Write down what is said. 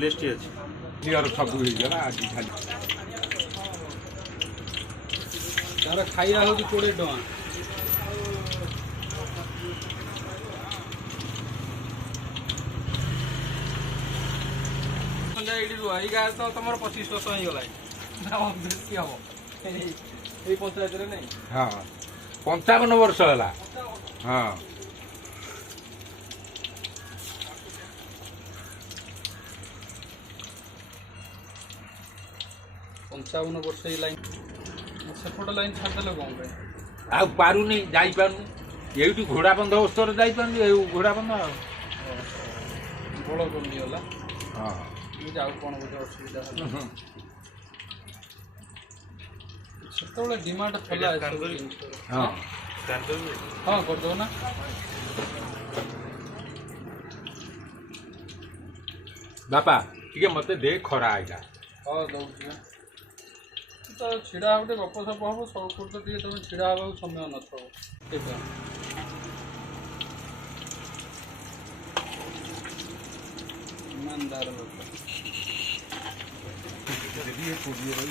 mileage T अछि clear सब हो गला आज खाली तार खाइया हो 20 टका संजय एडी रुई गाय तो तमर 25 वर्ष ही गला ना बेसी हो ए पंचायत रे नहीं हां 55 वर्ष होला हां 55 वर्ष ही लाइन सेपट लाइन छाड़देल कौन भाई आ पारू नहीं जाई पारू एठी घोड़ा बंध अवसर जाई पारू ए घोड़ा बंध बड़ कमी होला हां ये जाऊ कोन बुझे असुविधा होला सेतोले डिमांड फला है हां हां कर दो ना बापा ठीक है मते दे खरा आइला हां दऊ तो छिड़ा गोटे गप सप हम सब तो तुम छिड़ा हवा समय न ईमानदार लोग ये पूरी रही